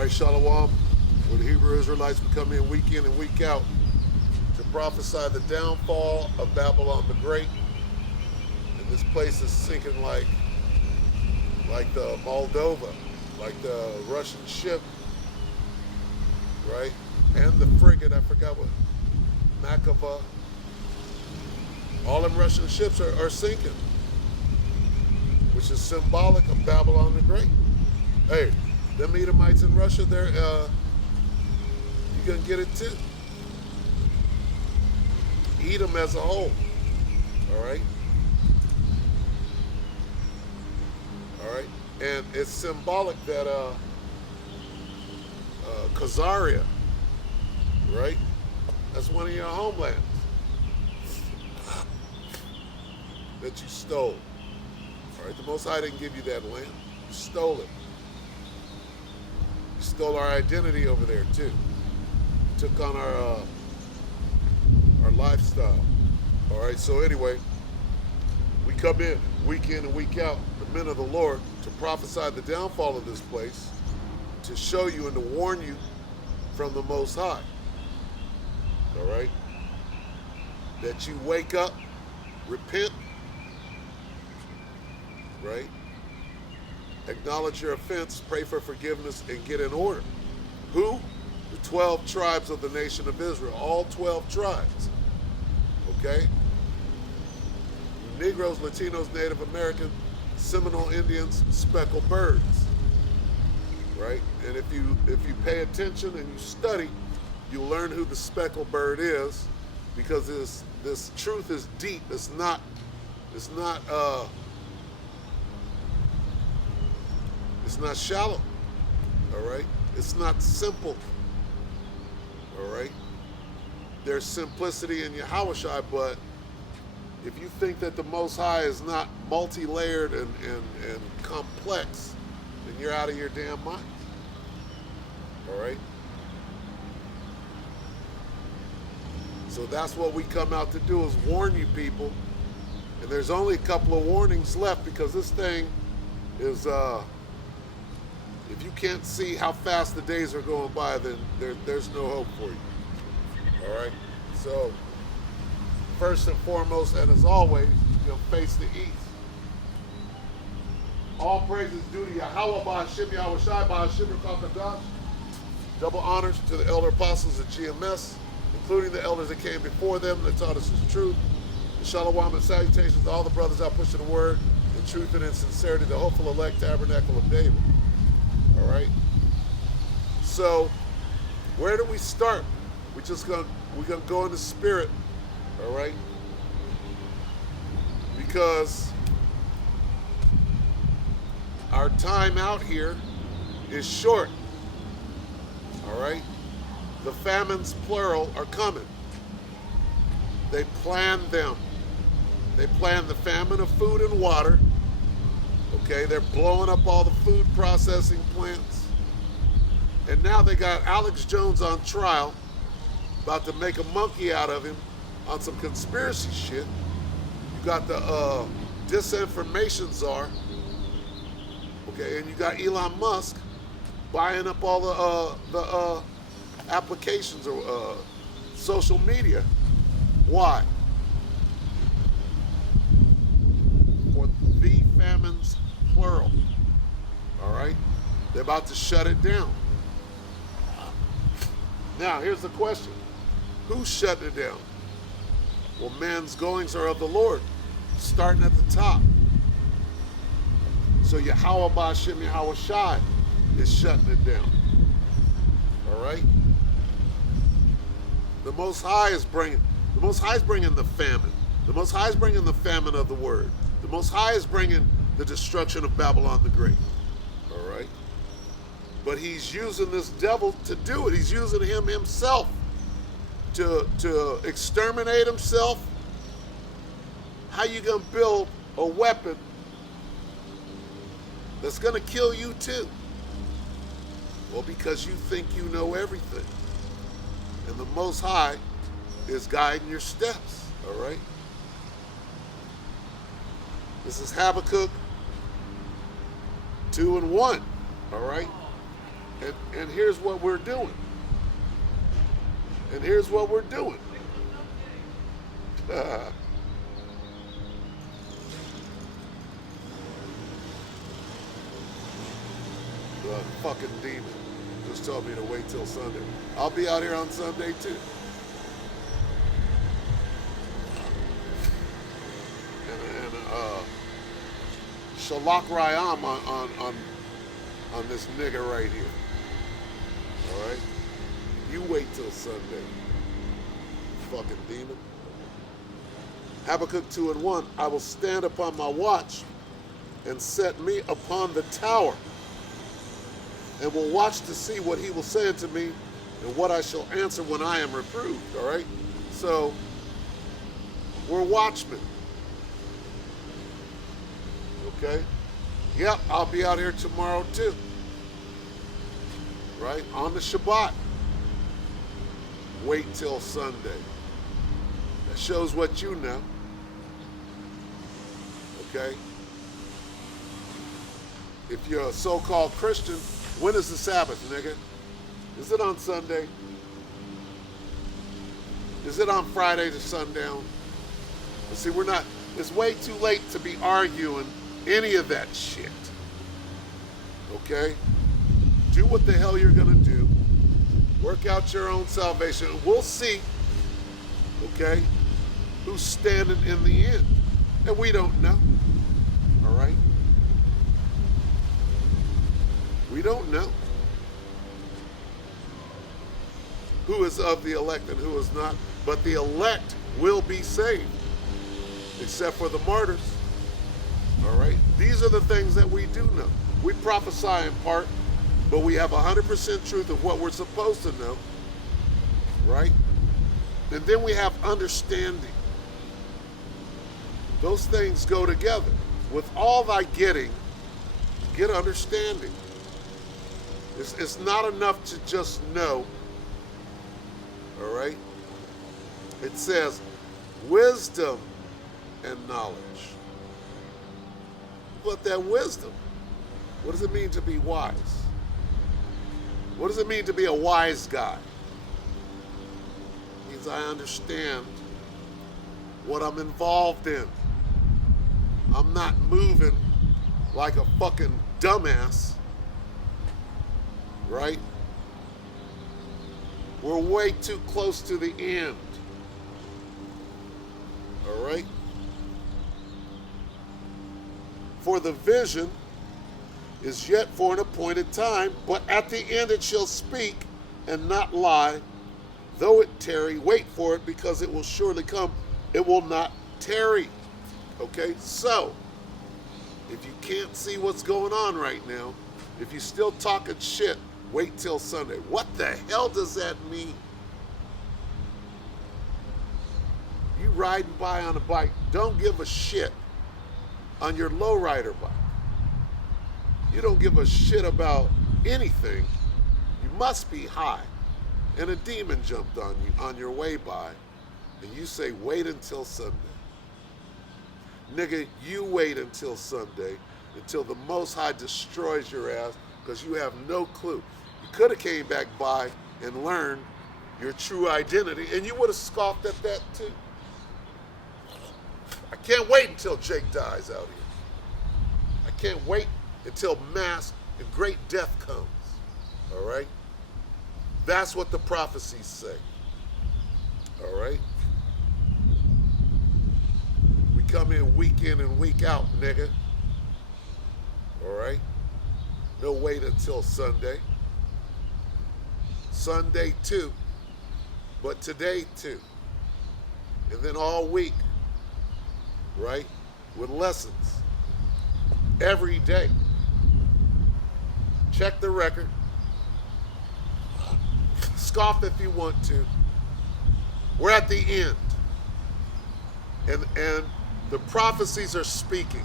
right, Shalom, where the Hebrew Israelites would come in week in and week out to prophesy the downfall of Babylon the Great. And this place is sinking like the Moldova, like the Russian ship, right? And the frigate, I forgot what, Makava. All them Russian ships are sinking, which is symbolic of Babylon the Great. Hey, them Edomites in Russia, they're you're gonna get it too. Edom as a whole. All right. All right. And it's symbolic that Khazaria, right? That's one of your homelands that you stole. All right. The Most High didn't give you that land. You stole it. You stole our identity over there too. You took on our lifestyle. All right. So anyway, we come in and week out, the men of the Lord, to prophesy the downfall of this place, to show you and to warn you from the Most High. All right? That you wake up, repent, right? Acknowledge your offense, pray for forgiveness, and get in order. Who? The 12 tribes of the nation of Israel. All 12 tribes. Okay? Negroes, Latinos, Native American, Seminole Indians, speckled birds. Right? And if you pay attention and you study, you'll learn who the speckled bird is, because this truth is deep. It's not shallow. All right? It's not simple. All right? There's simplicity in Yahushua, but if you think that the Most High is not multi-layered and complex, then you're out of your damn mind. All right? So that's what we come out to do, is warn you people. And there's only a couple of warnings left, because this thing is, if you can't see how fast the days are going by, then there's no hope for you. All right? So, first and foremost, and as always, you'll face the east. All praises due to Yahweh, Ba'ashim, Yahweh Shai, Ba'ashim, Rakakadash. Double honors to the elder apostles of GMS, including the elders that came before them that taught us the truth. And shalom and salutations to all the brothers out pushing the word in truth and in sincerity, the hopeful elect tabernacle of David. All right? So, where do we start? We're gonna go in the spirit. All right? Because our time out here is short. All right? The famines, plural, are coming. They planned them. They planned the famine of food and water. Okay? They're blowing up all the food processing plants. And now they got Alex Jones on trial, about to make a monkey out of him on some conspiracy shit. You got the disinformation czar, okay, and you got Elon Musk buying up all the applications or social media. Why? For the famines, plural. All right, they're about to shut it down. Now, here's the question: who's shutting it down? Well, man's goings are of the Lord, starting at the top. So Yahweh Ba'ashim Yahweh Shai is shutting it down. All right? The Most High is bringing the famine. The Most High is bringing the famine of the word. The Most High is bringing the destruction of Babylon the Great. All right? But he's using this devil to do it. He's using him himself to exterminate himself. How you gonna build a weapon that's gonna kill you too? Well, because you think you know everything. And the Most High is guiding your steps, all right? This is Habakkuk 2:1, all right? And here's what we're doing. And here's what we're doing. The fucking demon just told me to wait till Sunday. I'll be out here on Sunday too. And Shalak Rayam on this nigga right here. All right? You wait till Sunday. Fucking demon. Habakkuk 2:1. I will stand upon my watch and set me upon the tower, and will watch to see what he will say unto me and what I shall answer when I am reproved. All right? So, we're watchmen. Okay? Yep, I'll be out here tomorrow too. Right? On the Shabbat. Wait till Sunday. That shows what you know. Okay? If you're a so-called Christian, when is the Sabbath, nigga? Is it on Sunday? Is it on Friday to sundown? But see, it's way too late to be arguing any of that shit. Okay? Do what the hell you're gonna do. Work out your own salvation. We'll see, okay, who's standing in the end. And we don't know, all right? We don't know who is of the elect and who is not, but the elect will be saved, except for the martyrs, all right? These are the things that we do know. We prophesy in part, but we have 100% truth of what we're supposed to know, right? And then we have understanding. Those things go together. With all thy getting, get understanding. It's not enough to just know, all right? It says wisdom and knowledge. But that wisdom, what does it mean to be wise? What does it mean to be a wise guy? It means I understand what I'm involved in. I'm not moving like a fucking dumbass, right? We're way too close to the end, all right? For the vision is yet for an appointed time, but at the end it shall speak and not lie. Though it tarry, wait for it, because it will surely come. It will not tarry. Okay, so if you can't see what's going on right now, if you're still talking shit, wait till Sunday. What the hell does that mean? You riding by on a bike, don't give a shit on your lowrider bike. You don't give a shit about anything. You must be high. And a demon jumped on you on your way by, and you say, wait until Sunday. Nigga, you wait until Sunday, until the Most High destroys your ass, because you have no clue. You could have came back by and learned your true identity, and you would have scoffed at that too. I can't wait until Jake dies out here. I can't wait until mass and great death comes, all right? That's what the prophecies say, all right? We come in and week out, nigga, all right? No wait until Sunday. Sunday too, but today too. And then all week, right? With lessons every day. Check the record. Scoff if you want to. We're at the end. And the prophecies are speaking.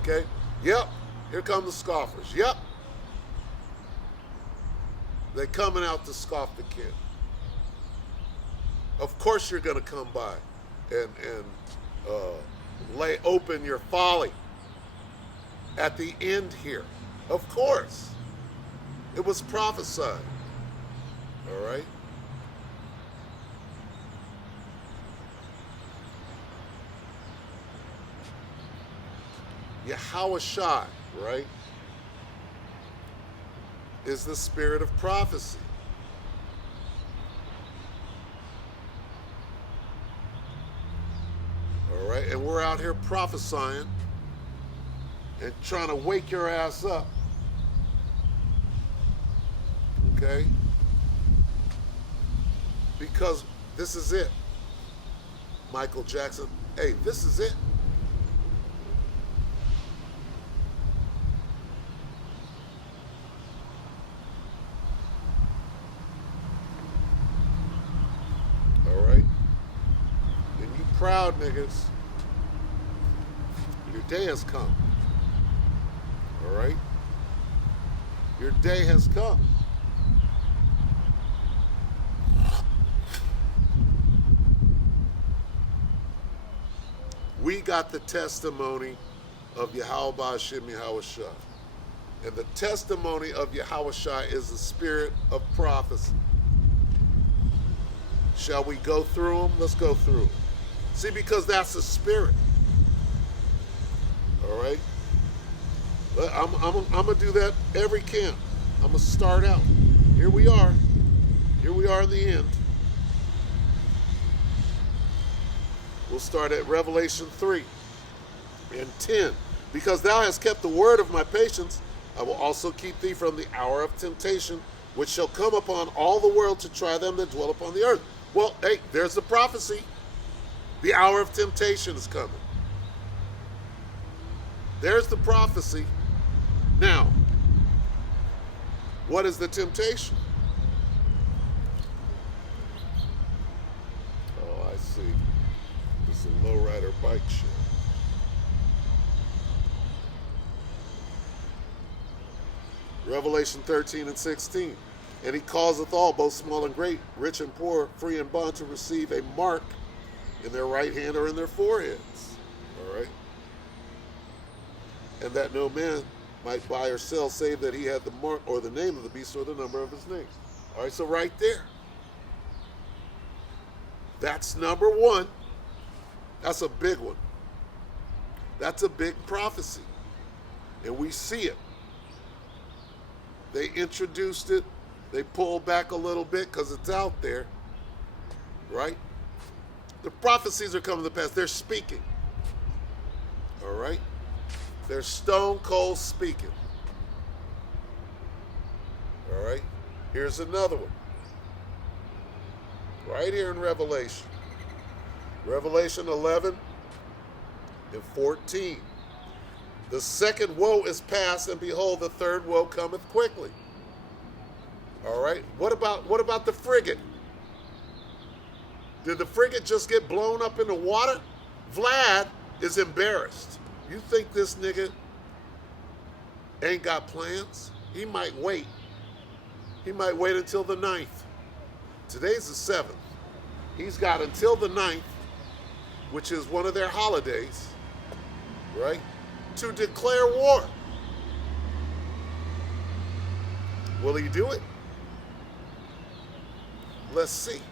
Okay? Yep. Here come the scoffers. Yep. They're coming out to scoff the king. Of course you're going to come by and lay open your folly at the end here Of course. It was prophesied. All right? Yahushua, right, is the spirit of prophecy. All right? And we're out here prophesying and trying to wake your ass up. Okay? Because this is it. Michael Jackson, hey, this is it. All right? And you proud niggas, your day has come. All right? Your day has come. We got the testimony of Yahweh Hashem Yahushua. And the testimony of Yahushua is the spirit of prophecy. Shall we go through them? Let's go through them. See, because that's the spirit. All right? I'm going to do that every camp. I'm going to start out. Here we are. Here we are in the end. We'll start at Revelation 3 and 10. Because thou hast kept the word of my patience, I will also keep thee from the hour of temptation, which shall come upon all the world to try them that dwell upon the earth. Well, hey, there's the prophecy. The hour of temptation is coming. There's the prophecy. Now, what is the temptation? Oh, I see. It's a lowrider bike show. Revelation 13 and 16. And he causeth all, both small and great, rich and poor, free and bond, to receive a mark in their right hand or in their foreheads. All right? And that no man might buy or sell, save that he had the mark or the name of the beast or the number of his name. All right, so right there. That's number one. That's a big one. That's a big prophecy. And we see it. They introduced it. They pulled back a little bit because it's out there. Right? The prophecies are coming to pass. They're speaking. All right? They're stone cold speaking. All right? Here's another one. Right here in Revelation. Revelation 11 and 14. The second woe is past, and behold, the third woe cometh quickly. All right? What about the frigate? Did the frigate just get blown up in the water? Vlad is embarrassed. You think this nigga ain't got plans? He might wait. He might wait until the 9th. Today's the 7th. He's got until the 9th, which is one of their holidays, right, to declare war. Will he do it? Let's see.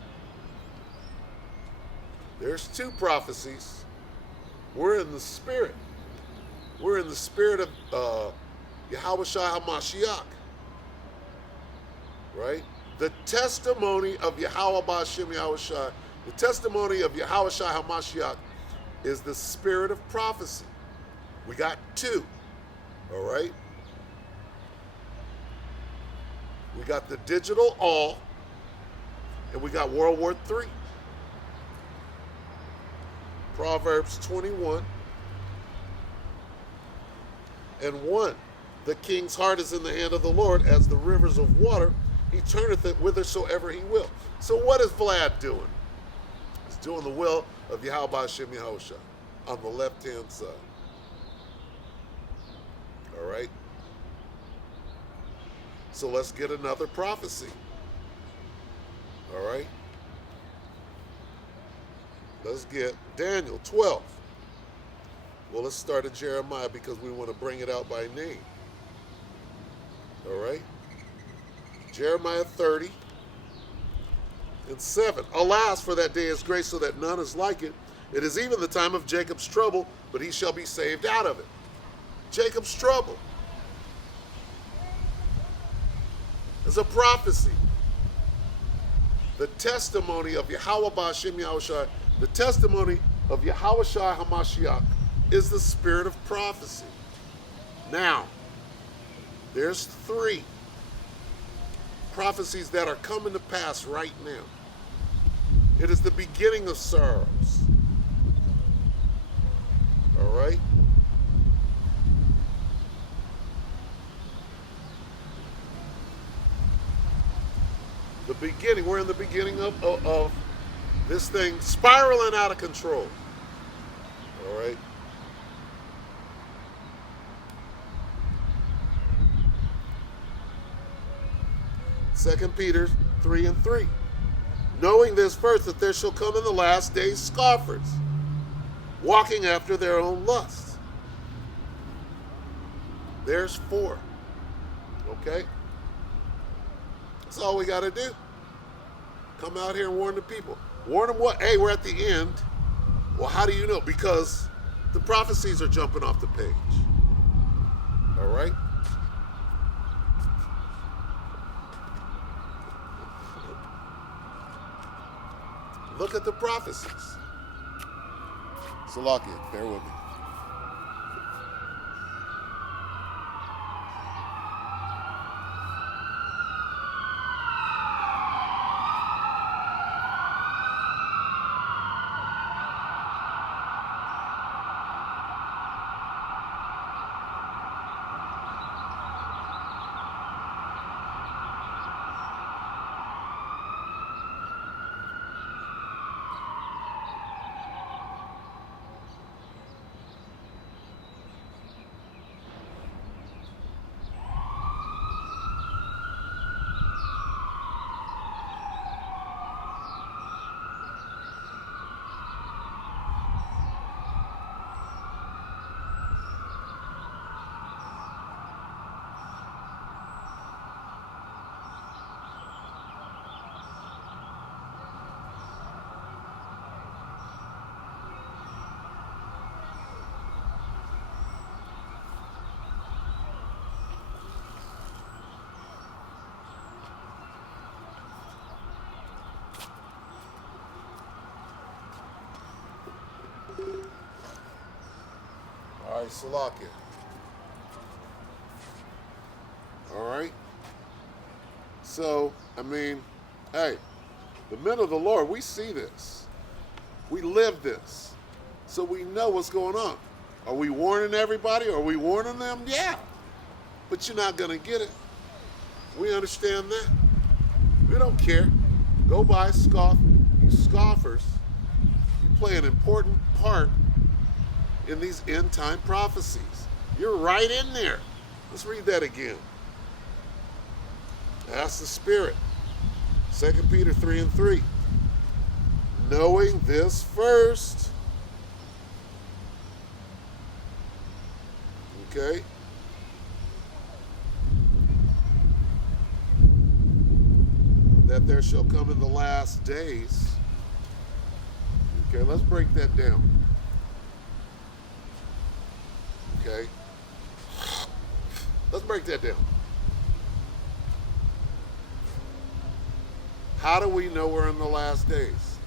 There's two prophecies. We're in the spirit. We're in the spirit of Yahushua HaMashiach. Right? The testimony of Yahweh Ba'Shem Yahushua, the testimony of Yahushua HaMashiach is the spirit of prophecy. We got two. All right? We got the digital all, and we got World War III. Proverbs 21 and 1. The king's heart is in the hand of the Lord, as the rivers of water. He turneth it whithersoever he will. So what is Vlad doing? He's doing the will of Yahweh Hashem Yahushua on the left-hand side. All right? So let's get another prophecy. All right? Let's get Daniel 12. Well, let's start at Jeremiah because we want to bring it out by name. All right? Jeremiah 30:7. Alas, for that day is great, so that none is like it. It is even the time of Jacob's trouble, but he shall be saved out of it. Jacob's trouble is a prophecy. The testimony of Yahweh Ba'Shem Yahushua, the testimony of Yahushua HaMashiach is the spirit of prophecy. Now, there's 3 prophecies that are coming to pass right now. It is the beginning of sorrows. All right? The beginning, we're in the beginning of this thing spiraling out of control. All right? Second Peter 3:3. Knowing this first, that there shall come in the last days scoffers, walking after their own lusts. There's 4. Okay? That's all we got to do. Come out here and warn the people. Warn them what? Hey, we're at the end. Well, how do you know? Because the prophecies are jumping off the page. All right? Look at the prophecies. Salakia, bear with me. All right, Salakia. All right. So, I mean, hey, the men of the Lord, we see this. We live this. So we know what's going on. Are we warning everybody? Are we warning them? Yeah. But you're not going to get it. We understand that. We don't care. Go by, scoff. You scoffers. You play an important part in these end time prophecies. You're right in there. Let's read that again. That's the spirit. 2 Peter 3:3. Knowing this first. Okay. That there shall come in the last days. Okay, let's break that down. Okay. Let's break that down. How do we know we're in the last days?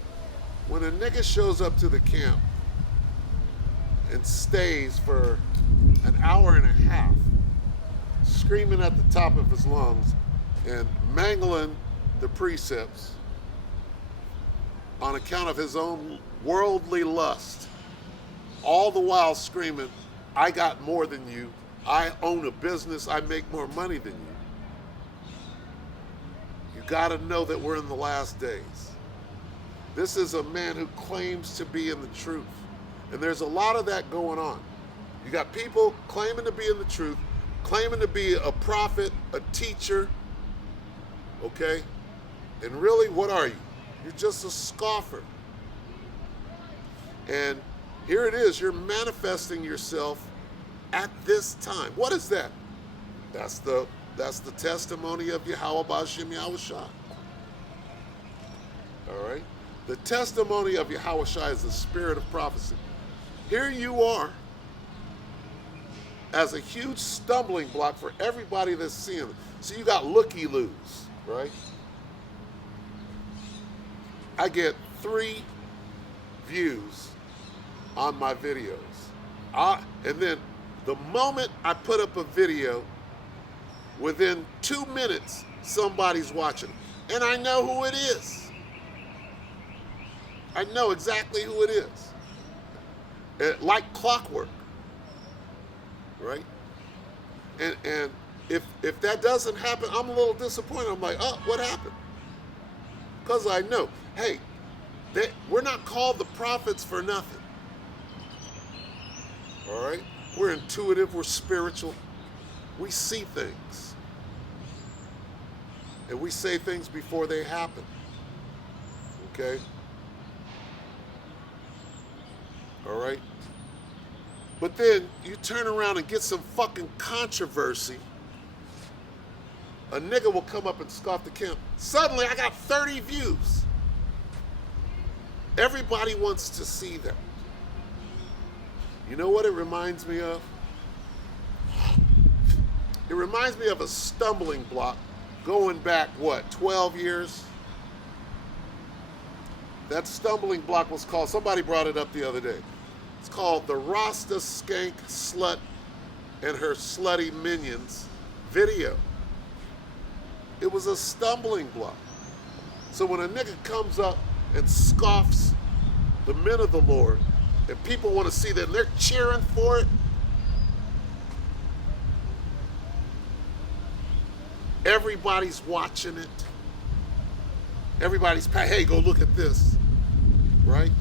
When a nigga shows up to the camp and stays for an hour and a half, screaming at the top of his lungs and mangling the precepts on account of his own worldly lust, all the while screaming, I got more than you, I own a business, I make more money than you. You got to know that we're in the last days. This is a man who claims to be in the truth. And there's a lot of that going on. You got people claiming to be in the truth, claiming to be a prophet, a teacher, okay? And really, what are you? You're just a scoffer. And here it is, you're manifesting yourself at this time. What is that? That's the That's the testimony of Yahweh Ba'Shem Yahushua. All right? The testimony of Yahushua is the spirit of prophecy. Here you are as a huge stumbling block for everybody that's seeing it. So you got looky-loos, right? I get 3 views on my videos. And then the moment I put up a video, within 2 minutes, somebody's watching. And I know who it is. I know exactly who it is. Like clockwork, right? And if that doesn't happen, I'm a little disappointed. I'm like, oh, what happened? Because I know, hey, we're not called the prophets for nothing. All right? We're intuitive, we're spiritual. We see things. And we say things before they happen. Okay? All right? But then you turn around and get some fucking controversy. A nigga will come up and scoff the camp. Suddenly I got 30 views. Everybody wants to see that. You know what it reminds me of? It reminds me of a stumbling block going back, 12 years? That stumbling block was called, somebody brought it up the other day. It's called the Rasta Skank Slut and Her Slutty Minions video. It was a stumbling block. So when a nigga comes up and scoffs the men of the Lord, and people want to see that and they're cheering for it, everybody's watching it. Everybody's, hey, go look at this, right?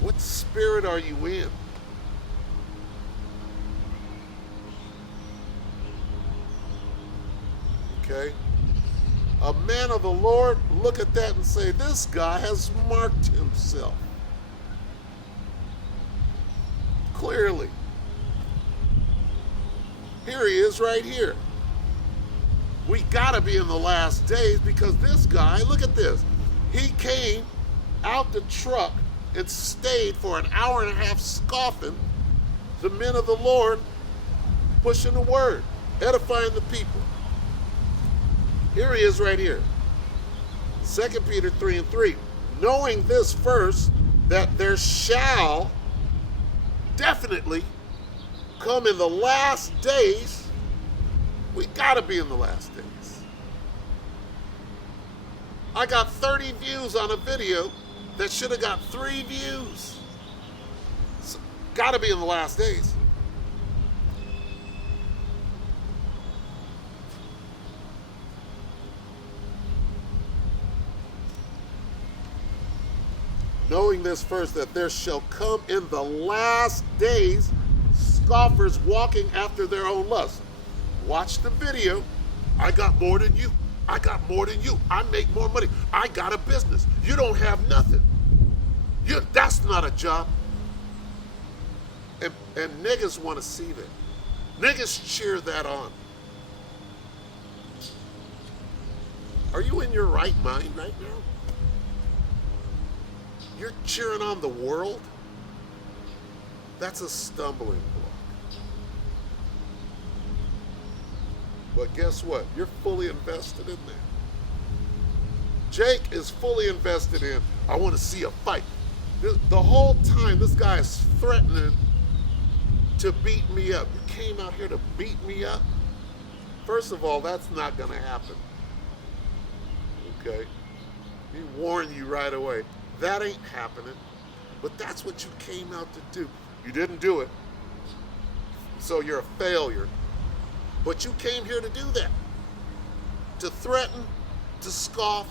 What spirit are you in? Okay? A man of the Lord, look at that and say, this guy has marked himself. Clearly. Here he is right here. We gotta be in the last days because this guy, look at this. He came out the truck and stayed for an hour and a half scoffing the men of the Lord, pushing the word, edifying the people. Here he is right here. 2 Peter 3:3. Knowing this first, that there shall definitely come in the last days. We gotta be in the last days. I got 30 views on a video that should have got 3 views. So, gotta be in the last days. Knowing this first, that there shall come in the last days scoffers walking after their own lust. Watch the video. I got more than you. I got more than you. I make more money. I got a business. You don't have nothing. That's not a job. And niggas want to see that. Niggas cheer that on. Are you in your right mind right now? You're cheering on the world? That's a stumbling block. But guess what? You're fully invested in that. Jake is fully invested in, I want to see a fight. The whole time, this guy is threatening to beat me up. You came out here to beat me up? First of all, that's not going to happen. Okay? He warned you right away. That ain't happening. But that's what you came out to do. You didn't do it. So you're a failure. But you came here to do that. To threaten, to scoff,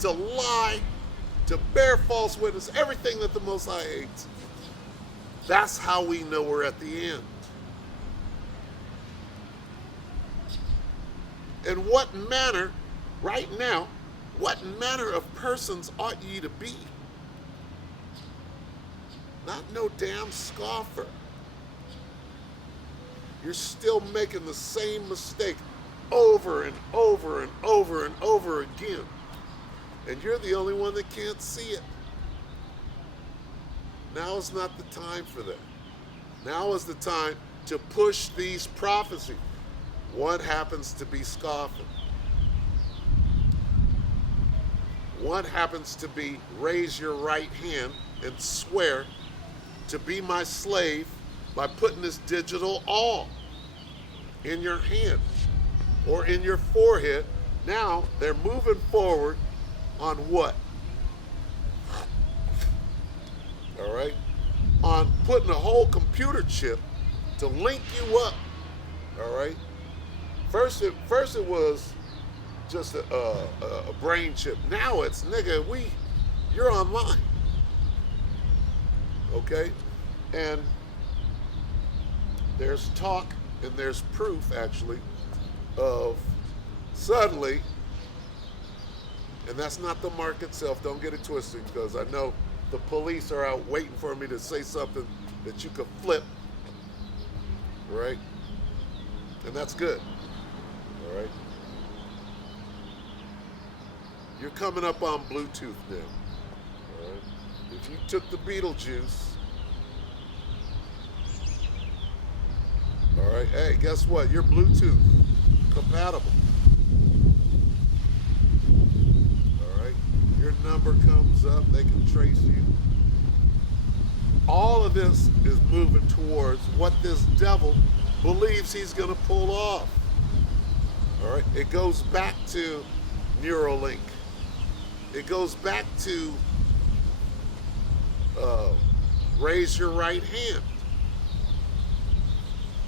to lie, to bear false witness, everything that the Most High hates. That's how we know we're at the end. In what manner, right now, what manner of persons ought ye to be? Not no damn scoffer. You're still making the same mistake over and over and over and over again. And you're the only one that can't see it. Now is not the time for that. Now is the time to push these prophecies. One happens to be scoffing. One happens to be raise your right hand and swear to be my slave by putting this digital all in your hand or in your forehead. Now they're moving forward on what? All right? On putting a whole computer chip to link you up. All right? First it was just a brain chip. Now it's, nigga, you're online. Okay? And there's talk and there's proof, actually, of suddenly, and that's not the mark itself, don't get it twisted, because I know the police are out waiting for me to say something that you could flip, right? And that's good, all right? You're coming up on Bluetooth now, all right? If you took the Beetlejuice, all right, hey, guess what? You're Bluetooth compatible. All right, your number comes up, they can trace you. All of this is moving towards what this devil believes he's going to pull off. All right, it goes back to Neuralink. It goes back to raise your right hand.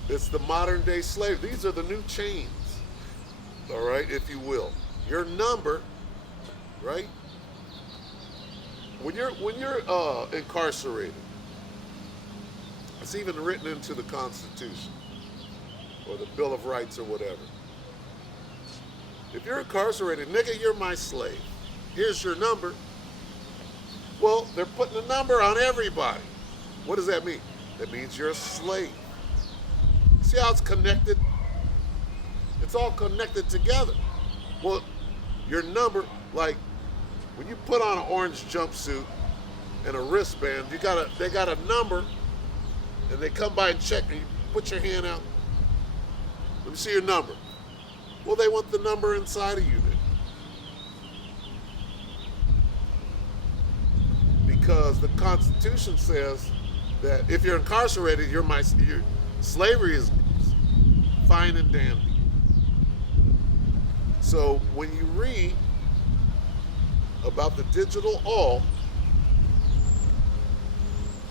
It's the modern day slave. These are the new chains, all right, if you will. Your number, right? When you're incarcerated, it's even written into the Constitution or the Bill of Rights or whatever. If you're incarcerated, nigga, you're my slave. Here's your number. Well, they're putting a number on everybody. What does that mean? That means you're a slave. See how it's connected? It's all connected together. Well, your number, like when you put on an orange jumpsuit and a wristband, they got a number, and they come by and check, and you put your hand out. Let me see your number. Well, they want the number inside of you then. Because the Constitution says that if you're incarcerated, your slavery is fine and dandy. So when you read about the digital all,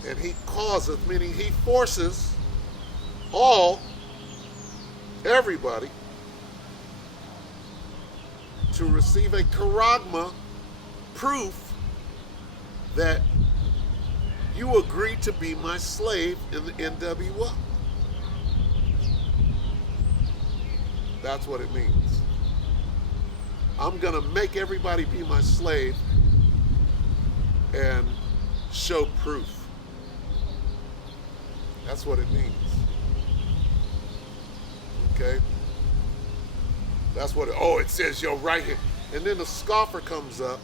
and he causeth, meaning he forces all, everybody, to receive a charagma proof that you agree to be my slave in the NWO. That's what it means. I'm gonna make everybody be my slave and show proof. That's what it means. Okay? That's what it says your right hand. And then the scoffer comes up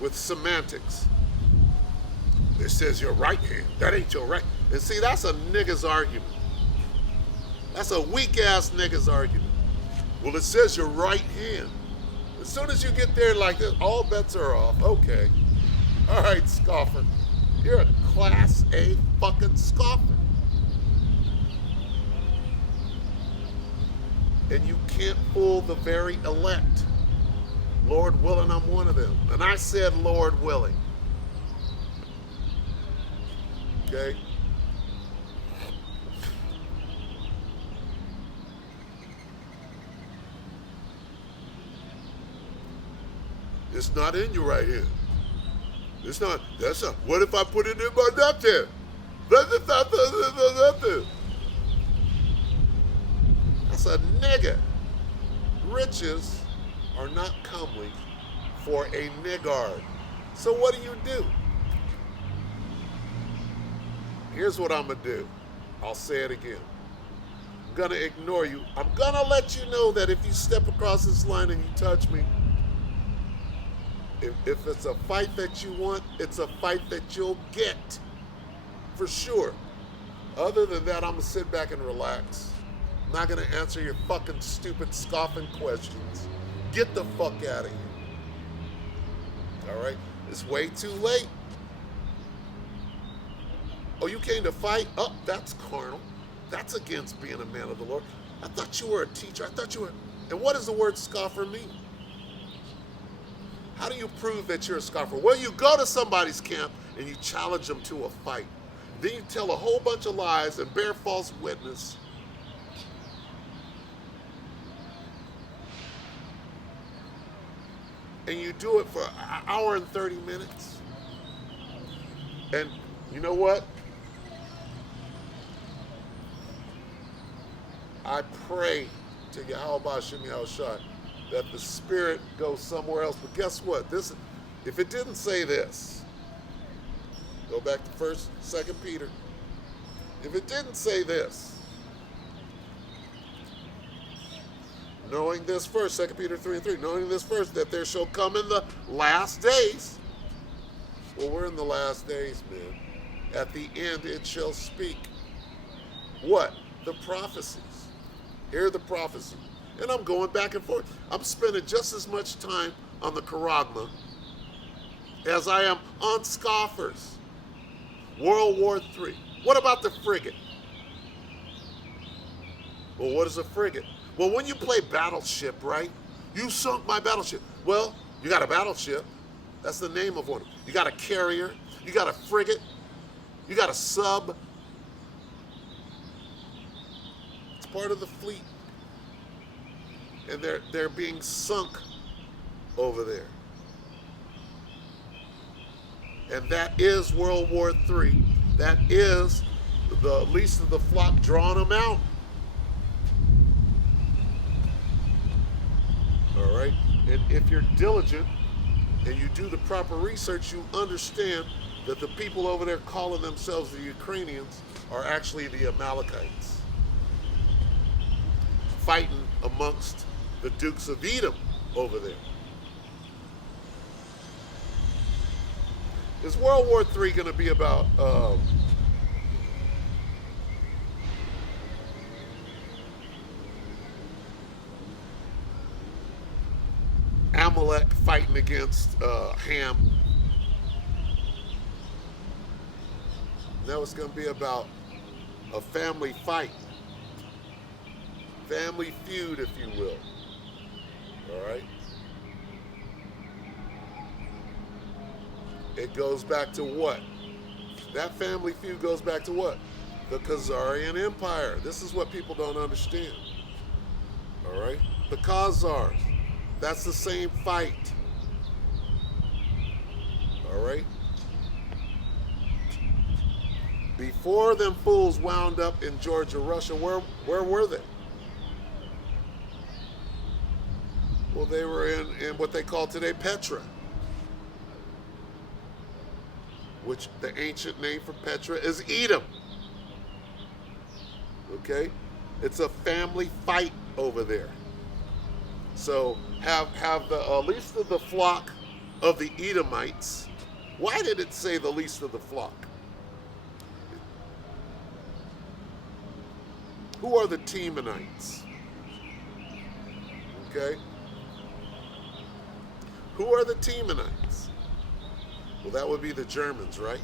with semantics. It says your right hand. That ain't your right. And see, that's a nigga's argument. That's a weak ass nigga's argument. Well, it says your right hand. As soon as you get there like this, all bets are off. Okay. All right, scoffer. You're a class A fucking scoffer. And you can't fool the very elect. Lord willing, I'm one of them. And I said, Lord willing. Okay? It's not in your right hand. It's not. That's not. What if I put it in my left hand? That's a nigga. Riches are not comely for a niggard. So what do? Here's what I'm going to do. I'll say it again. I'm going to ignore you. I'm going to let you know that if you step across this line and you touch me, if it's a fight that you want, it's a fight that you'll get. For sure. Other than that, I'm going to sit back and relax. I'm not going to answer your fucking stupid scoffing questions. Get the fuck out of here. All right? It's way too late. Oh, you came to fight? Oh, that's carnal. That's against being a man of the Lord. I thought you were a teacher. I thought you were. And what does the word scoffer mean? How do you prove that you're a scoffer? Well, you go to somebody's camp and you challenge them to a fight. Then you tell a whole bunch of lies and bear false witness. And you do it for an hour and 30 minutes. And you know what? I pray to Yahweh Shem Yahushua that the spirit goes somewhere else. But guess what? This, if it didn't say this, go back to 1st, 2nd Peter. If it didn't say this, knowing this first, 2 Peter 3:3, knowing this first, that there shall come in the last days. Well, we're in the last days, man. At the end it shall speak. What? The prophecies. Hear the prophecy. And I'm going back and forth. I'm spending just as much time on the Charagma as I am on scoffers. World War III. What about the frigate? Well, what is a frigate? Well, when you play battleship, right? You sunk my battleship. Well, you got a battleship. That's the name of one. You got a carrier. You got a frigate. You got a sub. It's part of the fleet. And they're being sunk over there. And that is World War III. That is the least of the flock drawing them out. All right? And if you're diligent and you do the proper research, you understand that the people over there calling themselves the Ukrainians are actually the Amalekites, fighting amongst the Dukes of Edom over there. Is World War III going to be about Amalek fighting against Ham? No, it's going to be about a family fight. Family feud, if you will. All right? It goes back to what? That family feud goes back to what? The Khazarian Empire. This is what people don't understand. All right? The Khazars. That's the same fight. All right? Before them fools wound up in Georgia, Russia, where were they? Well, they were in what they call today Petra, which the ancient name for Petra is Edom. Okay? It's a family fight over there. So have the least of the flock of the Edomites. Why did it say the least of the flock? Who are the Temanites? Okay? Who are the Temanites? Well, that would be the Germans, right?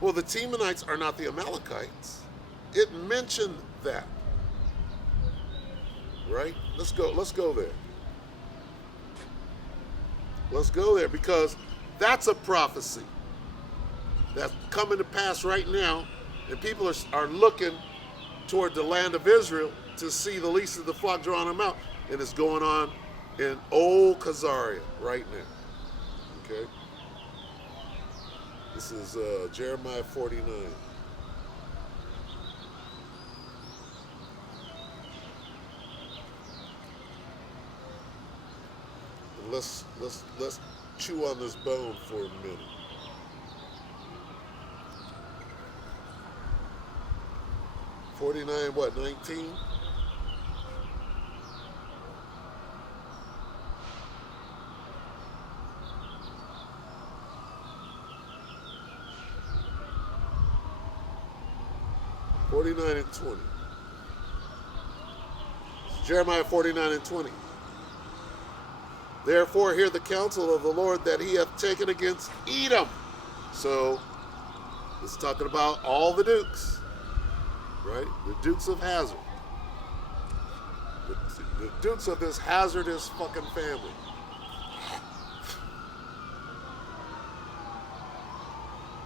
Well, the Temanites are not the Amalekites. It mentioned that. Right? Let's go there. Let's go there because that's a prophecy that's coming to pass right now, and people are looking toward the land of Israel to see the least of the flock drawing them out, and it's going on in old Khazaria right now. Okay? This is Jeremiah 49. Let's chew on this bone for a minute. 49, what, 19? (49 and 20). It's Jeremiah 49 and 20. Therefore hear the counsel of the Lord that he hath taken against Edom. So it's talking about all the dukes, right? The dukes of Hazard. The dukes of this hazardous fucking family.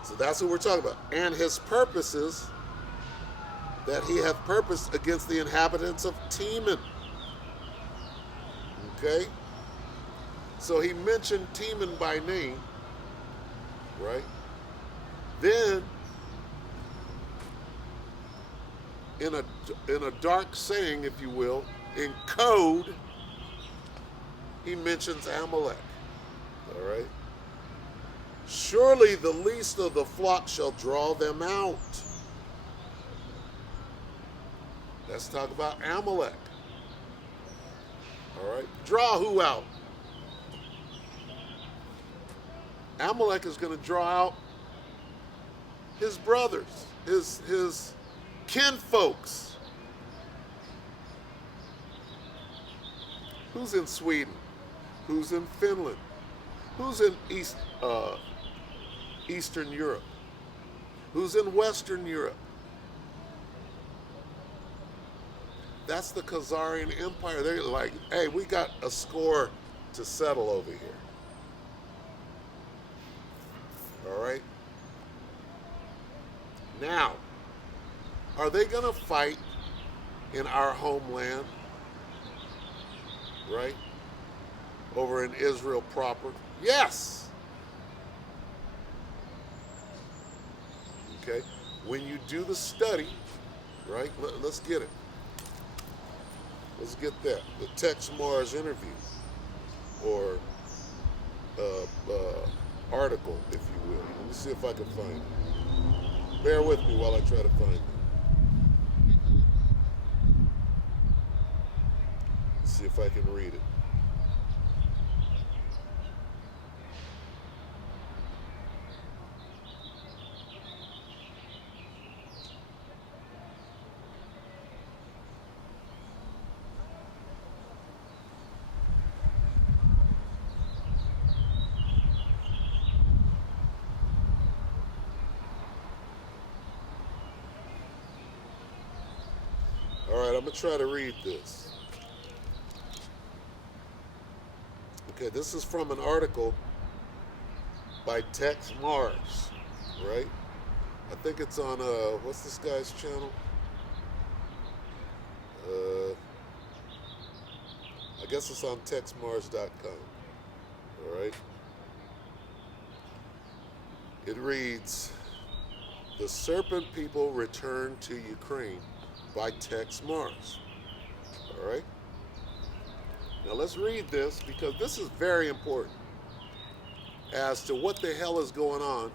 So that's what we're talking about. And his purposes that he hath purposed against the inhabitants of Teman. Okay? So he mentioned Teman by name, right? Then, in a dark saying, if you will, in code, he mentions Amalek. All right? Surely the least of the flock shall draw them out. Let's talk about Amalek. All right? Draw who out? Amalek is going to draw out his brothers, his kinfolks. Who's in Sweden? Who's in Finland? Who's in Eastern Europe? Who's in Western Europe? That's the Khazarian Empire. They're like, hey, we got a score to settle over here. All right? Now, are they going to fight in our homeland? Right? Over in Israel proper? Yes! Okay? When you do the study, right? Let's get it. Let's get that. The Tex Mars interview. Or article, if you will. Let me see if I can find it. Bear with me while I try to find it. Let's see if I can read it. All right, I'm going to try to read this. Okay, this is from an article by Tex Mars, right? I think it's on, what's this guy's channel? I guess it's on texmars.com, all right? It reads, "The Serpent People Return to Ukraine" by Tex Mars. All right? Now let's read this because this is very important as to what the hell is going on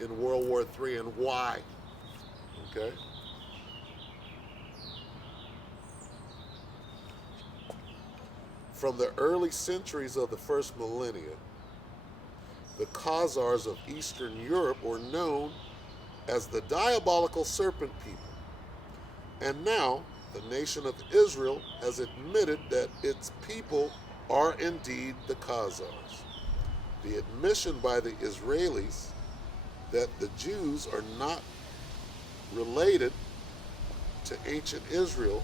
in World War III and why. Okay? From the early centuries of the first millennia, the Khazars of Eastern Europe were known as the diabolical serpent people. And now, the nation of Israel has admitted that its people are indeed the Khazars. The admission by the Israelis that the Jews are not related to ancient Israel,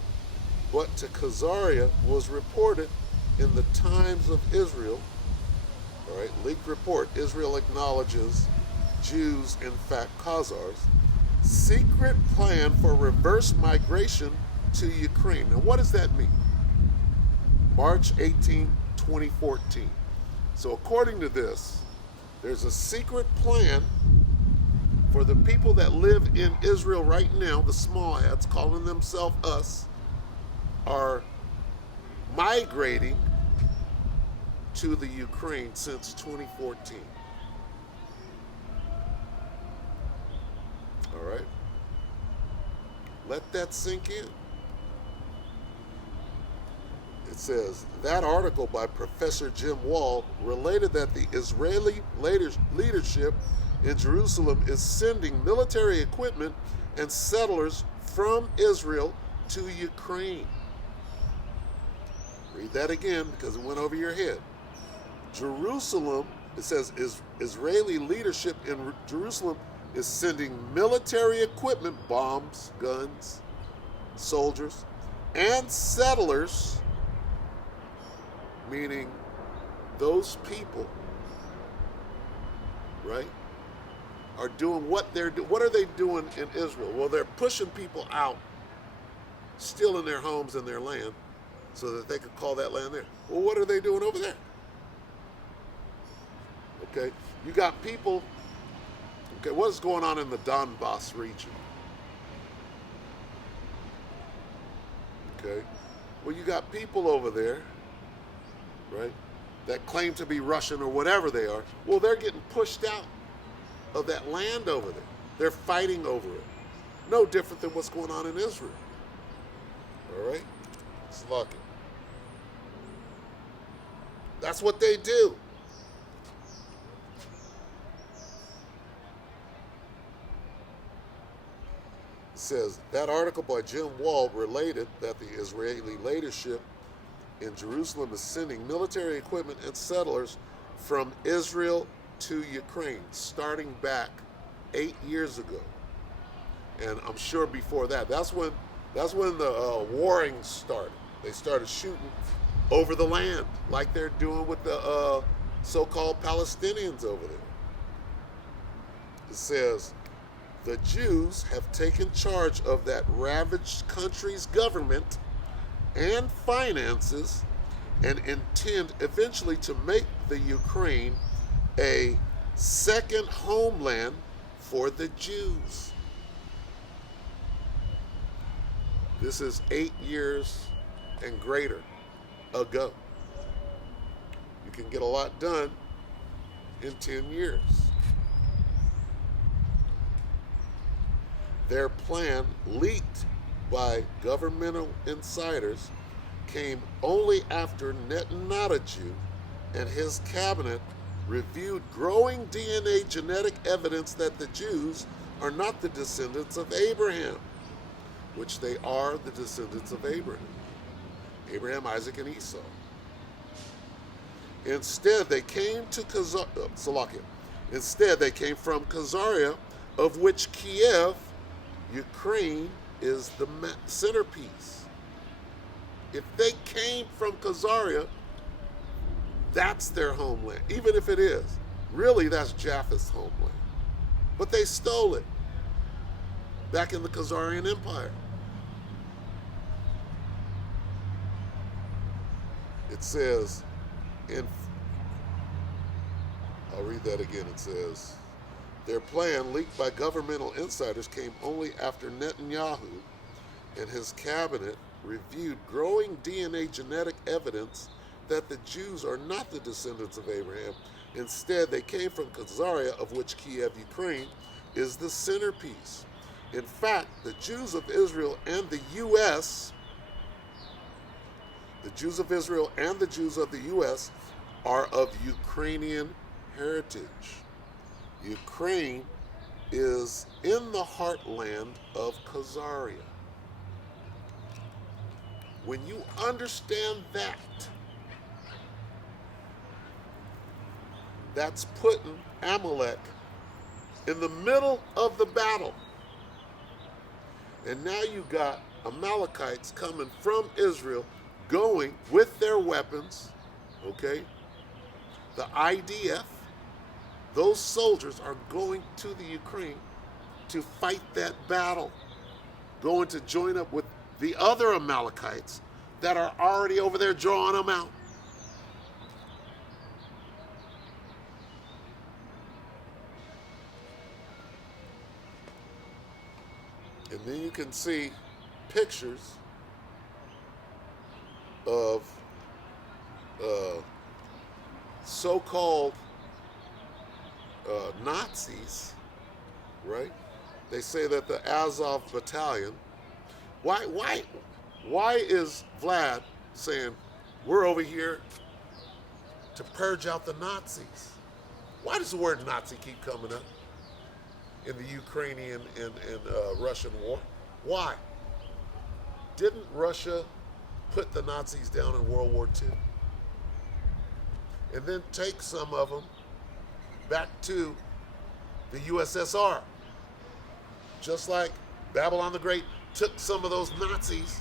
but to Khazaria was reported in the Times of Israel. All right, leaked report. Israel acknowledges Jews, in fact, Khazars. Secret plan for reverse migration to Ukraine. Now, what does that mean? March 18, 2014. So according to this, there's a secret plan for the people that live in Israel right now, the small hats, calling themselves us, are migrating to the Ukraine since 2014. All right. Let that sink in. It says, that article by Professor Jim Wall related that the Israeli leadership in Jerusalem is sending military equipment and settlers from Israel to Ukraine. Read that again because it went over your head. Jerusalem, it says, Israeli leadership in Jerusalem is sending military equipment, bombs, guns, soldiers, and settlers, meaning those people, right, are doing what they're doing. What are they doing in Israel? Well, they're pushing people out, stealing their homes and their land so that they could call that land there. Well, what are they doing over there? Okay, you got people, okay, what is going on in the Donbass region? Okay, well, you got people over there, right, that claim to be Russian or whatever they are. Well, they're getting pushed out of that land over there. They're fighting over it. No different than what's going on in Israel. All right? It's lucky. That's what they do. It says, that article by Jim Wall related that the Israeli leadership in Jerusalem is sending military equipment and settlers from Israel to Ukraine, starting back 8 years ago, and I'm sure before that. That's when the warring started. They started shooting over the land, like they're doing with the so-called Palestinians over there. It says, the Jews have taken charge of that ravaged country's government and finances and intend eventually to make the Ukraine a second homeland for the Jews. This is 8 years and greater ago. You can get a lot done in 10 years. Their plan, leaked by governmental insiders, came only after Netanyahu and his cabinet reviewed growing DNA genetic evidence that the Jews are not the descendants of Abraham, which they are the descendants of Abraham. Abraham, Isaac, and Esau. Instead, they came to Instead, they came from Khazaria, of which Kiev, Ukraine, is the centerpiece. If they came from Khazaria, that's their homeland, even if it is. Really, that's Japheth's homeland. But they stole it back in the Khazarian Empire. It says, I'll read that again. It says, their plan, leaked by governmental insiders, came only after Netanyahu and his cabinet reviewed growing DNA genetic evidence that the Jews are not the descendants of Abraham. Instead, they came from Khazaria, of which Kiev, Ukraine, is the centerpiece. In fact, the Jews of Israel and the U.S., the Jews of Israel and the Jews of the U.S. are of Ukrainian heritage. Ukraine is in the heartland of Khazaria. When you understand that, that's putting Amalek in the middle of the battle. And now you got Amalekites coming from Israel, going with their weapons, okay? The IDF, those soldiers are going to the Ukraine to fight that battle, going to join up with the other Amalekites that are already over there drawing them out. And then you can see pictures of so-called Nazis, right? They say that the Azov battalion Why is Vlad saying we're over here to purge out the Nazis? Why does the word Nazi keep coming up in the Ukrainian and Russian war? Why? Didn't Russia put the Nazis down in World War II? And then take some of them back to the USSR. Just like Babylon the Great took some of those Nazis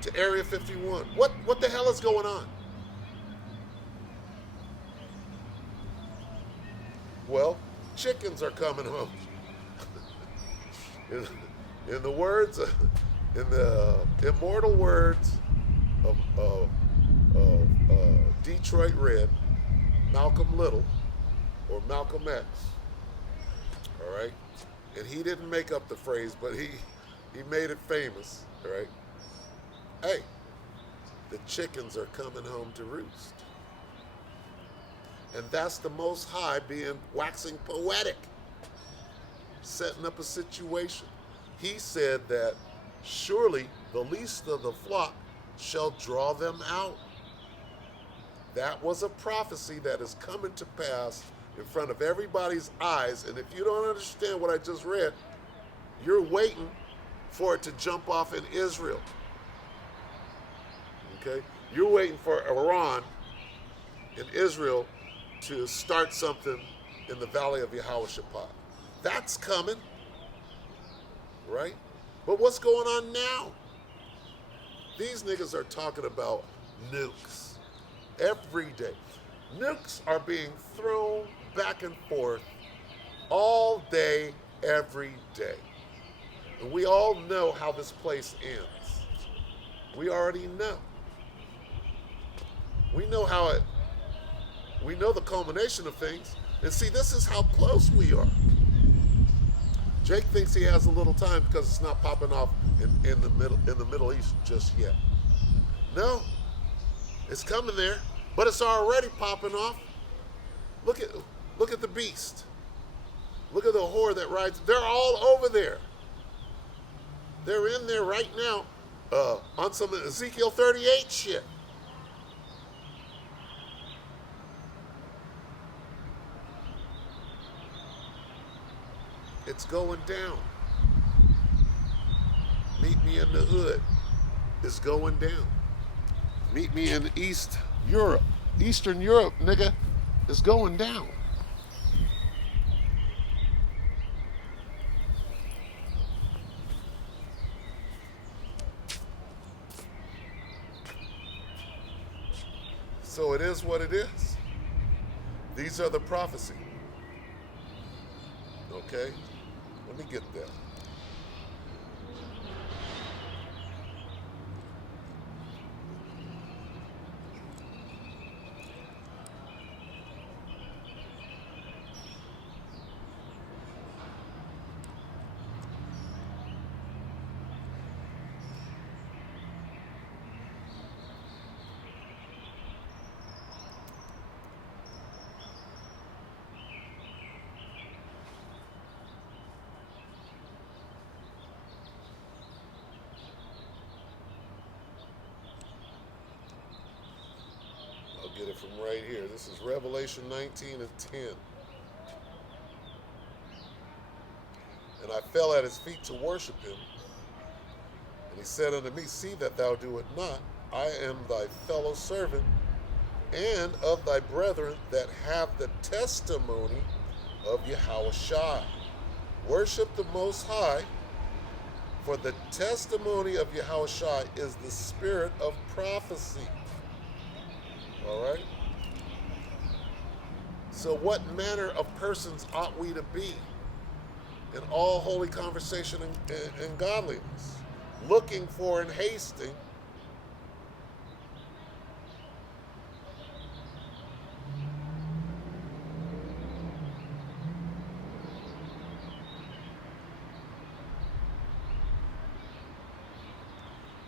to Area 51. What the hell is going on? Well, chickens are coming home. in the words, in the immortal words of Detroit Red, Malcolm Little, or Malcolm X. All right, and he didn't make up the phrase, but he made it famous. All right. Hey, the chickens are coming home to roost. And that's the Most High being waxing poetic, setting up a situation. He said that surely the least of the flock shall draw them out. That was a prophecy that is coming to pass in front of everybody's eyes. And if you don't understand what I just read, you're waiting for it to jump off in Israel. Okay? You're waiting for Iran and Israel to start something in the Valley of Yehoshaphat. That's coming, right? But what's going on now? These niggas are talking about nukes every day. Nukes are being thrown back and forth all day, every day. And we all know how this place ends. We already know. We know we know the culmination of things. And see, this is how close we are. Jake thinks he has a little time because it's not popping off in the Middle East just yet. No, it's coming there, but it's already popping off. Look at the beast. Look at the whore that rides. They're all over there. They're in there right now on some Ezekiel 38 shit. It's going down. Meet me in the hood. It's going down. Meet me in Eastern Europe, nigga. It's going down. So it is what it is. These are the prophecy. Okay? Let me get that. Get it from right here. This is Revelation 19 and 10. And I fell at his feet to worship him. And he said unto me, see that thou do it not. I am thy fellow servant and of thy brethren that have the testimony of Yahushua. Worship the Most High, for the testimony of Yahushua is the spirit of prophecy. All right? So what manner of persons ought we to be in all holy conversation and godliness, looking for and hasting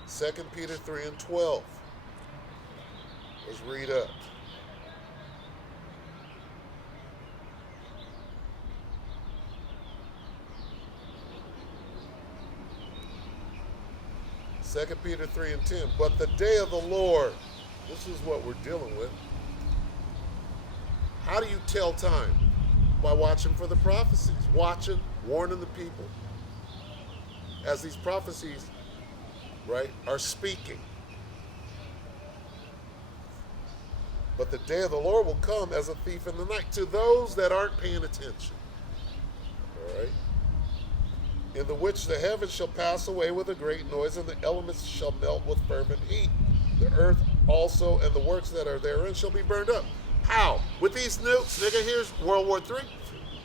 Second Peter 3 and 12. Let's read up. 2 Peter 3 and 10. But the day of the Lord, this is what we're dealing with. How do you tell time? By watching for the prophecies. Watching, warning the people. As these prophecies, right, are speaking. But the day of the Lord will come as a thief in the night to those that aren't paying attention. All right? In the which the heavens shall pass away with a great noise, and the elements shall melt with fervent heat. The earth also and the works that are therein shall be burned up. How? With these nukes, nigga, here's World War III.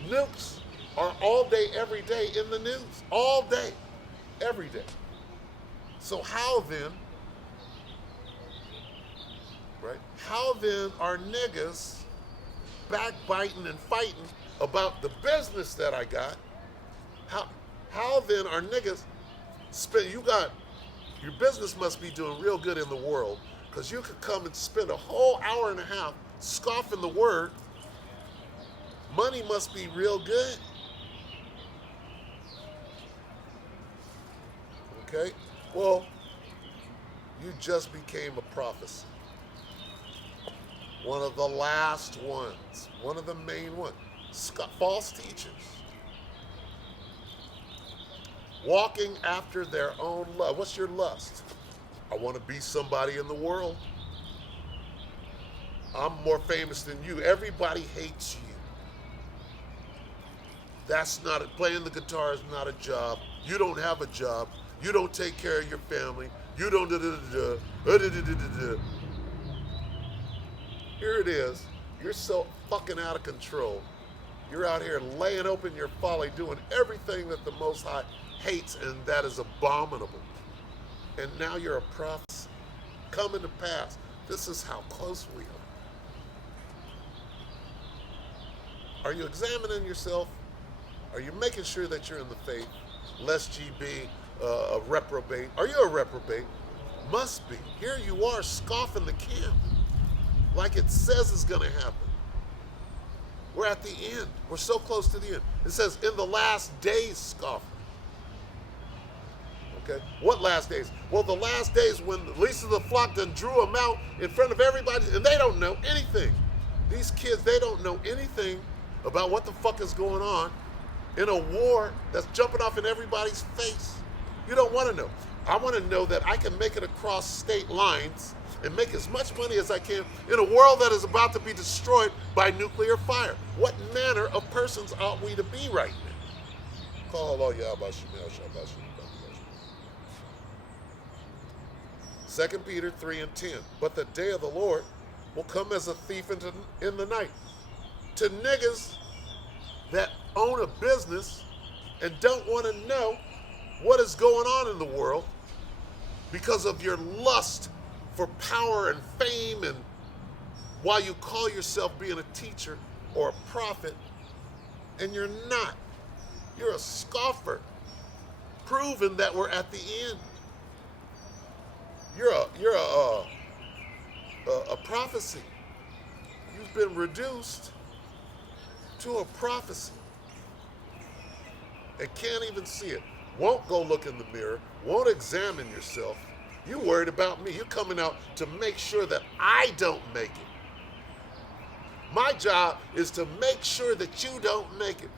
Nukes are all day, every day in the news. All day, every day. So how then, right? How then are niggas backbiting and fighting about the business that I got? How then are niggas your business must be doing real good in the world, because you could come and spend a whole hour and a half scoffing the word. Money must be real good. Okay? Well, you just became a prophecy. One of the last ones. One of the main ones. False teachers. Walking after their own lust. What's your lust? I want to be somebody in the world. I'm more famous than you. Everybody hates you. That's not it. Playing the guitar is not a job. You don't have a job. You don't take care of your family. You don't Here it is. You're so fucking out of control. You're out here laying open your folly, doing everything that the Most High hates, and that is abominable. And now you're a prophet coming to pass. This is how close we are. Are you examining yourself? Are you making sure that you're in the faith? Lest ye be a reprobate. Are you a reprobate? Must be. Here you are scoffing the camp like it says is going to happen. We're at the end. We're so close to the end. It says, in the last days, scoffer. Okay? What last days? Well, the last days when the least of the flock done drew them out in front of everybody, and they don't know anything. These kids, they don't know anything about what the fuck is going on in a war that's jumping off in everybody's face. You don't want to know. I want to know that I can make it across state lines and make as much money as I can in a world that is about to be destroyed by nuclear fire. What manner of persons ought we to be right now? Call Allah Yahweh Shemel Shabbat. 2 Peter 3 and 10. But the day of the Lord will come as a thief in the night. To niggas that own a business and don't want to know what is going on in the world because of your lust for power and fame, and while you call yourself being a teacher or a prophet, and you're not. You're a scoffer, proving that we're at the end. You're a prophecy. You've been reduced to a prophecy and can't even see it. Won't go look in the mirror. Won't examine yourself. You worried about me. You're coming out to make sure that I don't make it. My job is to make sure that you don't make it.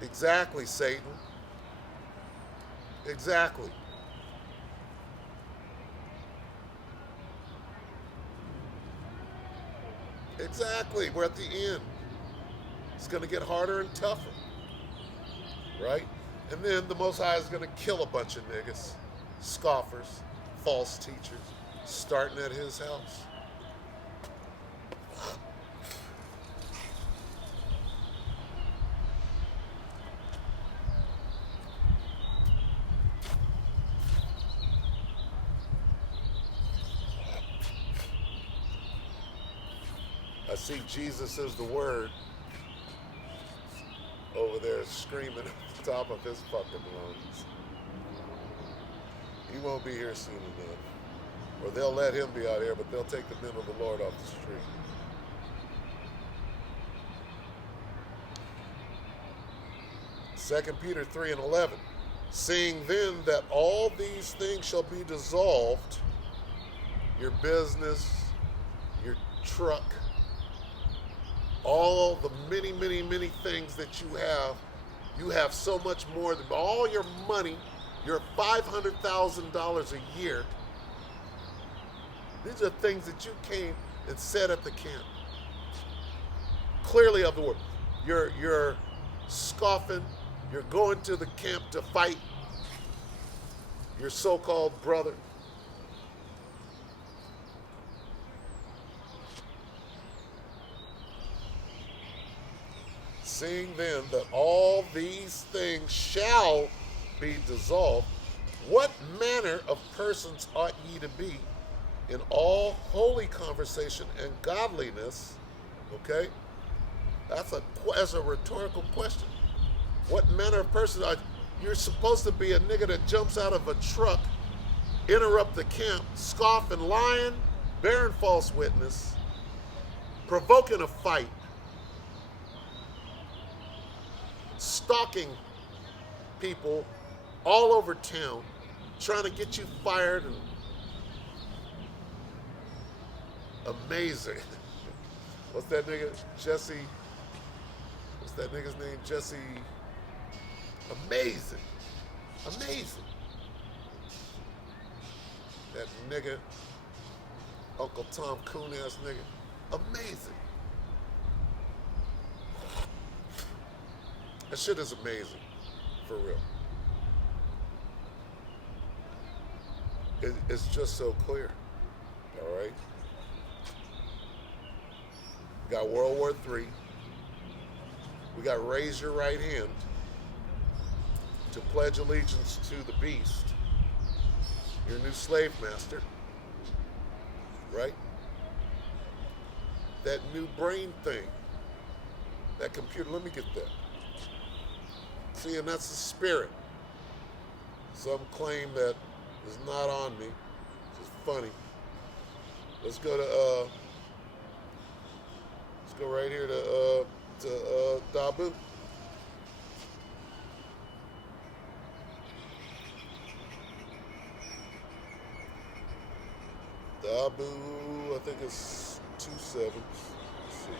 Exactly, Satan. Exactly. Exactly. We're at the end. It's going to get harder and tougher. Right? And then the Most High is going to kill a bunch of niggas, scoffers, false teachers, starting at his house. I see Jesus is the Word over there screaming at the top of his fucking lungs. He won't be here soon enough. Or they'll let him be out here, but they'll take the men of the Lord off the street. 2 Peter 3 and 11. Seeing then that all these things shall be dissolved, your business, your truck, all the many, many, many things that you have so much more than all your money, your $500,000 a year. These are things that you came and said at the camp. Clearly of the word. You're scoffing, you're going to the camp to fight your so-called brother. Seeing then that all these things shall be dissolved, what manner of persons ought ye to be in all holy conversation and godliness? Okay? That's a rhetorical question. What manner of person are you're supposed to be? A nigga that jumps out of a truck, interrupt the camp, scoffing, lying, bearing false witness, provoking a fight, stalking people all over town, trying to get you fired, and amazing. What's that nigga? Jesse. What's that nigga's name? Jesse. Amazing. Amazing. That nigga. Uncle Tom Coon ass nigga. Amazing. That shit is amazing. For real. It's just so clear. All right? We got World War III. We got raise your right hand to pledge allegiance to the beast, your new slave master. Right? That new brain thing. That computer, let me get that. See, and that's the spirit. Some claim that is not on me, which is funny. Let's go right here to Dabu. Dabu, I think it's 2 7s. Let's see.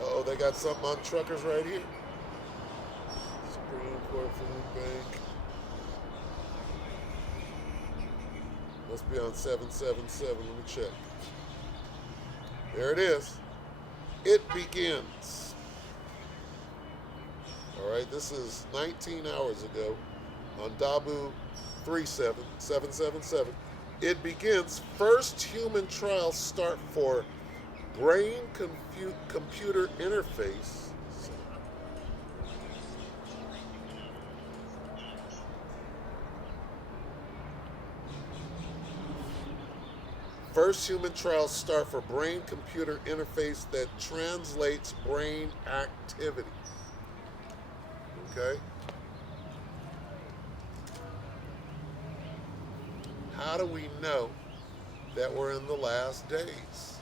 Uh-oh, they got something on truckers right here. Supreme Court Food Bank. Must be on 777. Let me check. There it is. It begins. All right, this is 19 hours ago on Dabu 777. It begins. First human trials start for brain computer interface. First human trials start for brain-computer interface that translates brain activity. Okay? How do we know that we're in the last days?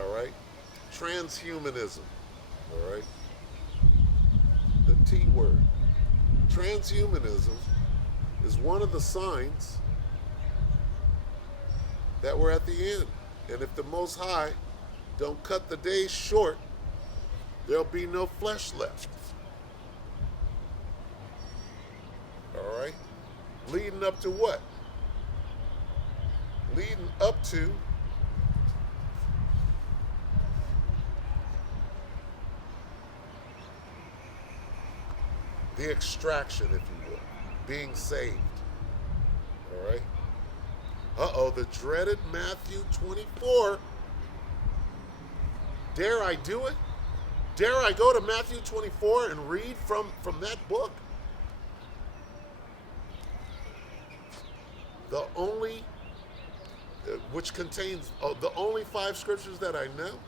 All right? Transhumanism. All right? The T word. Transhumanism is one of the signs that we're at the end. And if the Most High don't cut the days short, there'll be no flesh left. All right? Leading up to what? Leading up to the extraction, if you will. Being saved. All right? Uh-oh, the dreaded Matthew 24. Dare I do it? Dare I go to Matthew 24 and read from that book? The only, which contains the only 5 scriptures that I know.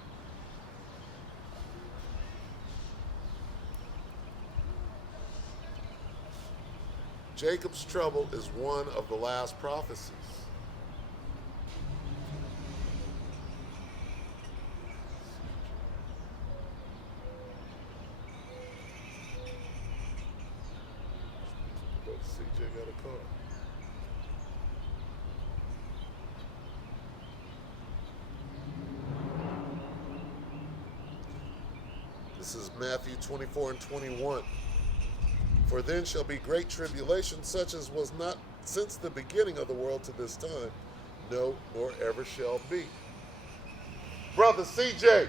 Jacob's trouble is one of the last prophecies. CJ got a call. This is Matthew 24 and 21. For then shall be great tribulation, such as was not since the beginning of the world to this time, no, nor ever shall be. Brother CJ.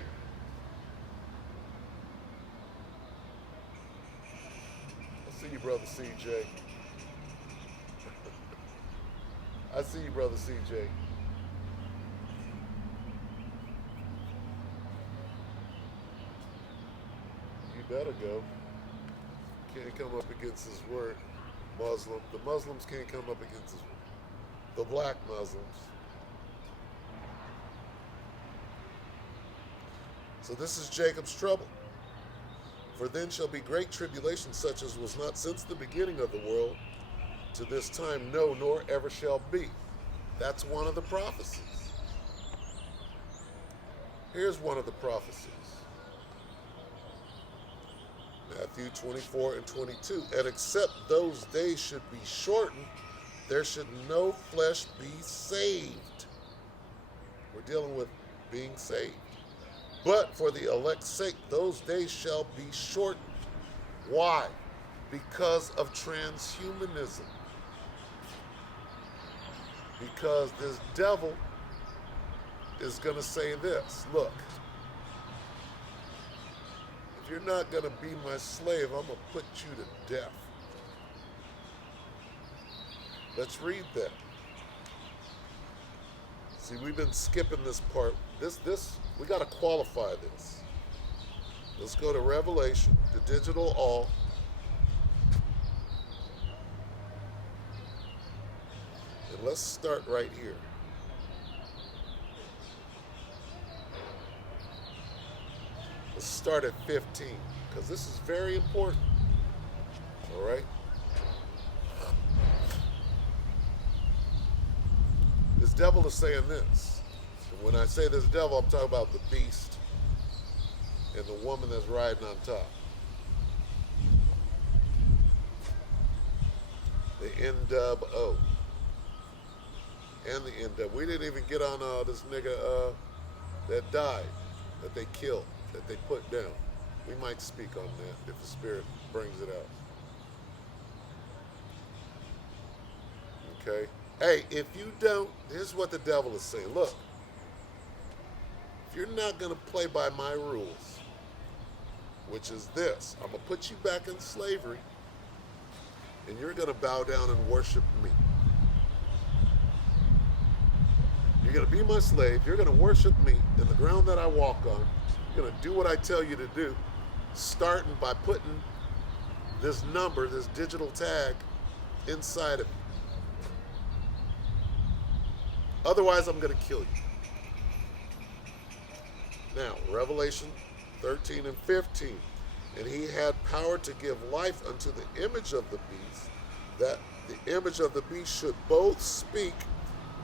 I see you, brother CJ. I see you, brother CJ. You better go. Can't come up against his word. Muslim. The Muslims can't come up against his word. The black Muslims. So this is Jacob's trouble. For then shall be great tribulation, such as was not since the beginning of the world to this time, no, nor ever shall be. That's one of the prophecies. Here's one of the prophecies. Matthew 24 and 22. And except those days should be shortened, there should no flesh be saved. We're dealing with being saved. But for the elect's sake, those days shall be shortened. Why? Because of transhumanism. Because this devil is going to say this. Look, if you're not going to be my slave, I'm going to put you to death. Let's read that. See, we've been skipping this part. We got to qualify this. Let's go to Revelation, the digital all. And let's start right here. Let's start at 15, because this is very important. All right? This devil is saying this. And when I say this devil, I'm talking about the beast and the woman that's riding on top. The NWO. And the NWO. We didn't even get on this nigga that died, that they killed, that they put down. We might speak on that if the Spirit brings it out. Okay? Hey, if you don't, here's what the devil is saying. Look, if you're not going to play by my rules, which is this, I'm going to put you back in slavery, and you're going to bow down and worship me. You're going to be my slave. You're going to worship me in the ground that I walk on. You're going to do what I tell you to do, starting by putting this number, this digital tag, inside of you. Otherwise, I'm going to kill you. Now, Revelation 13 and 15. And he had power to give life unto the image of the beast, that the image of the beast should both speak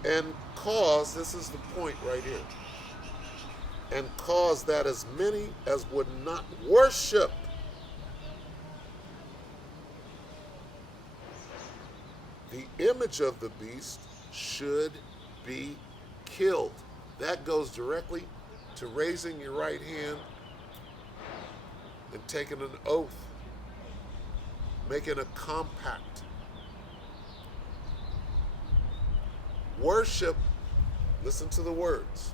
and cause, this is the point right here, and cause that as many as would not worship the image of the beast should be killed. That goes directly to raising your right hand and taking an oath, making a compact. Worship, listen to the words,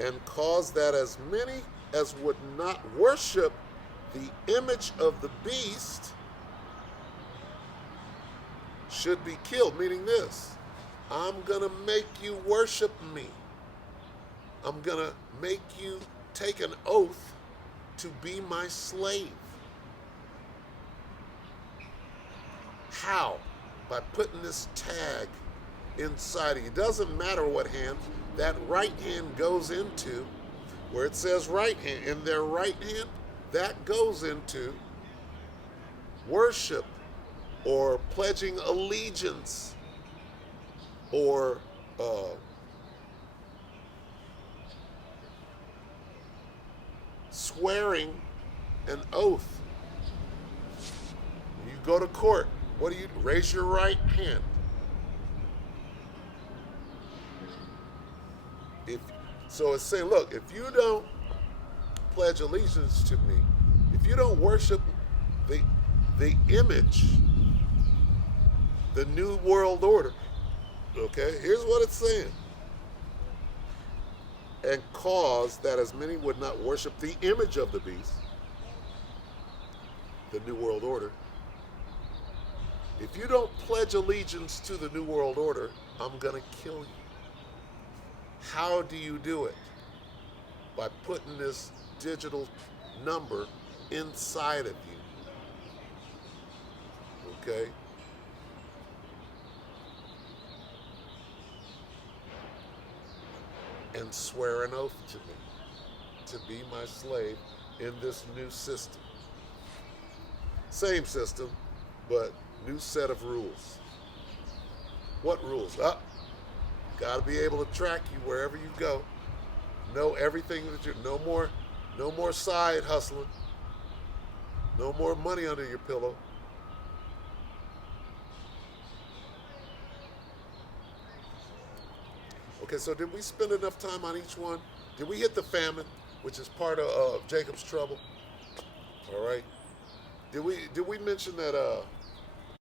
and cause that as many as would not worship the image of the beast should be killed, meaning this, I'm going to make you worship me. I'm going to make you take an oath to be my slave. How? By putting this tag inside of you. It doesn't matter what hand that right hand goes into, where it says right hand, in their right hand, that goes into worship or pledging allegiance or swearing an oath. go to court. What do you raise your right hand? If so, it's saying, look, if you don't pledge allegiance to me, if you don't worship the image, the new world order, okay, here's what it's saying. And cause that as many would not worship the image of the beast, the new world order. If you don't pledge allegiance to the new world order, I'm going to kill you. How do you do it? By putting this digital number inside of you. Okay? And swear an oath to me to be my slave in this new system. Same system, but new set of rules. What rules? Got to be able to track you wherever you go. Know everything that you. No more side hustling. No more money under your pillow. Okay, so did we spend enough time on each one? Did we hit the famine, which is part of Jacob's trouble? All right. Did we mention that